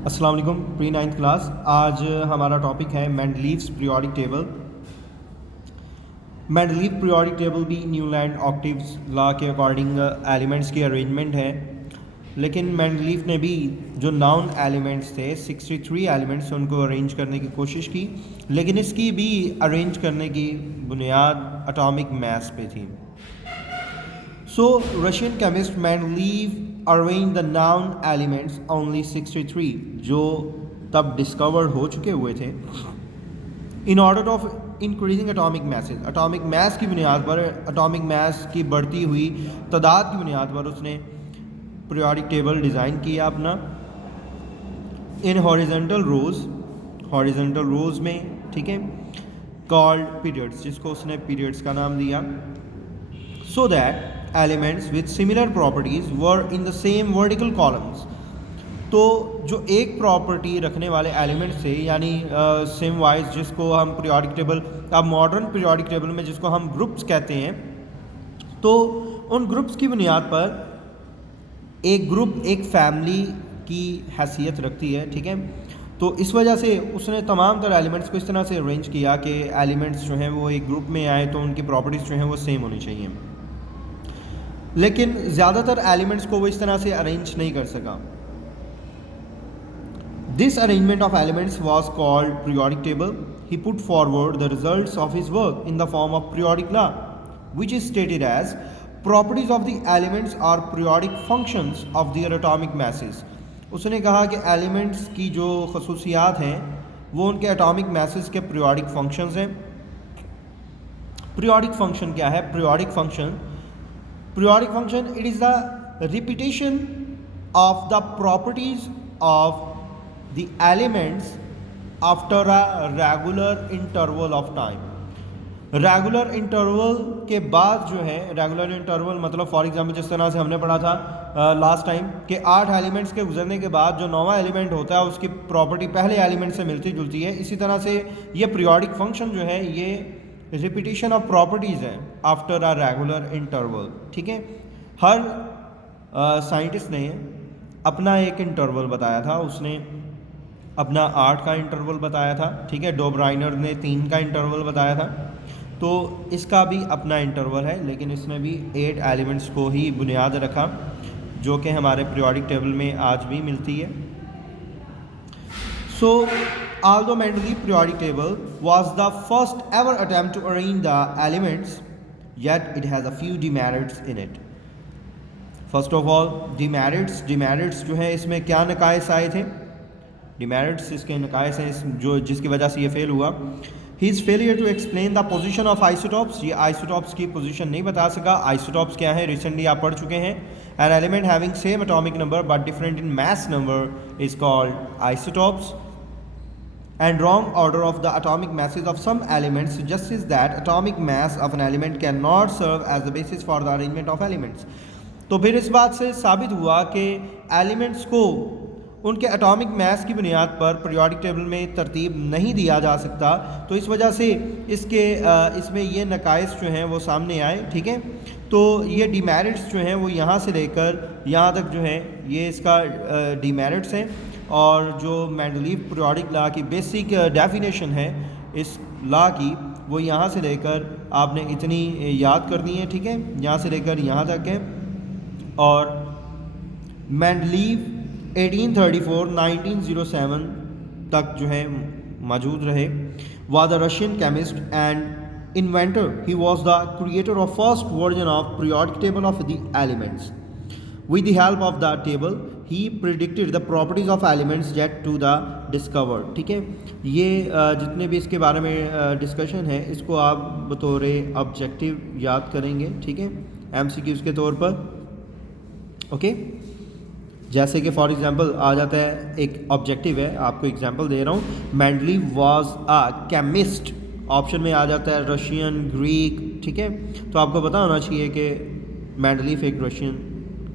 अस्सलाम वालेकुम pre ninth class. आज हमारा टॉपिक है Mendeleev's periodic table. Mendeleev periodic table भी न्यूलैंड ऑक्टिव्स लॉ के अकॉर्डिंग एलिमेंट्स की अरेंजमेंट है, लेकिन मेंडलीव ने भी जो नाउन एलिमेंट्स थे 63 एलिमेंट्स उनको अरेंज करने की कोशिश की, लेकिन इसकी भी अरेंज करने की बुनियाद एटॉमिक मास पे थी। So Russian chemist Mendeleev arranged the noun elements only 63 जो तब डिस्कवर हो चुके हुए थे in order of increasing atomic message. Atomic mass की बुनियाद पर, एटॉमिक मैस की बढ़ती हुई तादाद की बुनियाद पर उसने पीरियोडिक टेबल डिज़ाइन किया अपना इन हॉरिजेंटल रोज में, ठीक है, कॉल्ड पीरियड्स, जिसको उसने पीरियड्स का नाम दिया। So that elements with similar properties were in the same vertical columns। तो जो एक प्रॉपर्टी रखने वाले एलिमेंट्स थे, यानी सेम वाइज, जिसको हम पीरियोडिक टेबल, अब मॉडर्न पीरियोडिक टेबल में जिसको हम ग्रुप्स कहते हैं, तो उन ग्रुप्स की बुनियाद पर एक ग्रुप एक फैमिली की हैसियत रखती है, ठीक है। तो इस वजह से उसने तमाम तरह एलिमेंट्स को इस तरह से अरेंज किया कि एलिमेंट्स जो हैं वो एक ग्रुप में आए तो उनकी प्रॉपर्टीज़ जो हैं वो सेम होनी चाहिए, लेकिन ज़्यादातर एलिमेंट्स को वो इस तरह से अरेंज नहीं कर सका। This arrangement of elements was called periodic table. He put forward the results of his work in the form of periodic law which is stated as properties of the elements are periodic functions of their atomic masses. उसने कहा कि elements की जो खसूसियात हैं वो उनके atomic message के periodic functions हैं। पीरियोडिक फंक्शन क्या है? Periodic function, it is the repetition of the properties of the elements after a regular interval of time। Regular interval के बाद जो है, रेगुलर इंटरवल मतलब फॉर एग्जांपल जिस तरह से हमने पढ़ा था लास्ट टाइम कि 8 एलिमेंट्स के गुजरने के बाद जो 9वां एलिमेंट होता है उसकी प्रॉपर्टी पहले एलिमेंट से मिलती जुलती है। इसी तरह से ये पीरियोडिक फंक्शन जो है ये रिपीटिशन ऑफ प्रॉपर्टीज़ है आफ्टर अ रेगुलर इंटरवल, ठीक है। हर साइंटिस्ट ने अपना एक इंटरवल बताया था। उसने अपना 8 का इंटरवल बताया था, ठीक है। डोब्राइनर ने 3 का इंटरवल बताया था, तो इसका भी अपना इंटरवल है, लेकिन इसने भी 8 एलिमेंट्स को ही बुनियाद रखा, जो कि हमारे पीरियोडिक टेबल में आज भी मिलती है। So, although Mendeleev periodic table was the first ever attempt to arrange the elements, yet it has a few demerits in it. First of all, demerits जो है इसमें क्या नकाइस आए थे? Demerits इसके नकाइस हैं जो जिसकी वजह से ये फेल हुआ। His failure to explain the position of isotopes, ये isotopes की पोजीशन नहीं बता सका। Isotopes क्या है? रिसेंटली आप पढ़ चुके हैं। An element having same atomic number but different in mass number is called isotopes। And wrong order of the atomic masses of some elements suggests that atomic mass of an element cannot serve as the basis for the arrangement of elements। तो फिर इस बात से साबित हुआ कि elements को उनके एटॉमिक मास की बुनियाद पर पीरियोडिक टेबल में तरतीब नहीं दिया जा सकता। तो इस वजह से इसमें ये नकाइस जो हैं वो सामने आए, ठीक है। तो ये डिमेरिट्स जो हैं वो यहाँ से लेकर यहाँ तक जो है ये इसका डिमेरिट्स हैं, और जो मेंडलीव पीरियोडिक लॉ की बेसिक डेफिनेशन है इस लॉ की वो यहाँ से लेकर आपने इतनी याद करनी है, ठीक है, यहाँ से लेकर यहाँ तक है। और मेंडलीव 1834-1907 तक जो है मौजूद रहे। was a Russian chemist and inventor. He was the creator of first version of periodic table of the elements। With the help of the table, he predicted the properties of elements yet to the discovered। ठीक है, ये जितने भी इसके बारे में discussion है इसको आप बतौर ऑब्जेक्टिव याद करेंगे, ठीक है, MCQs के तौर पर, ओके। जैसे कि फॉर एग्जांपल आ जाता है, एक ऑब्जेक्टिव है, आपको एग्जांपल दे रहा हूँ। Mendeleev was a chemist, option में आ जाता है रशियन, ग्रीक, ठीक है। तो आपको पता होना चाहिए कि मेंडलीव एक रशियन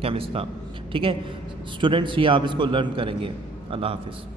केमिस्ट था, ठीक है। स्टूडेंट्स ये आप इसको लर्न करेंगे। अल्लाह हाफिज़।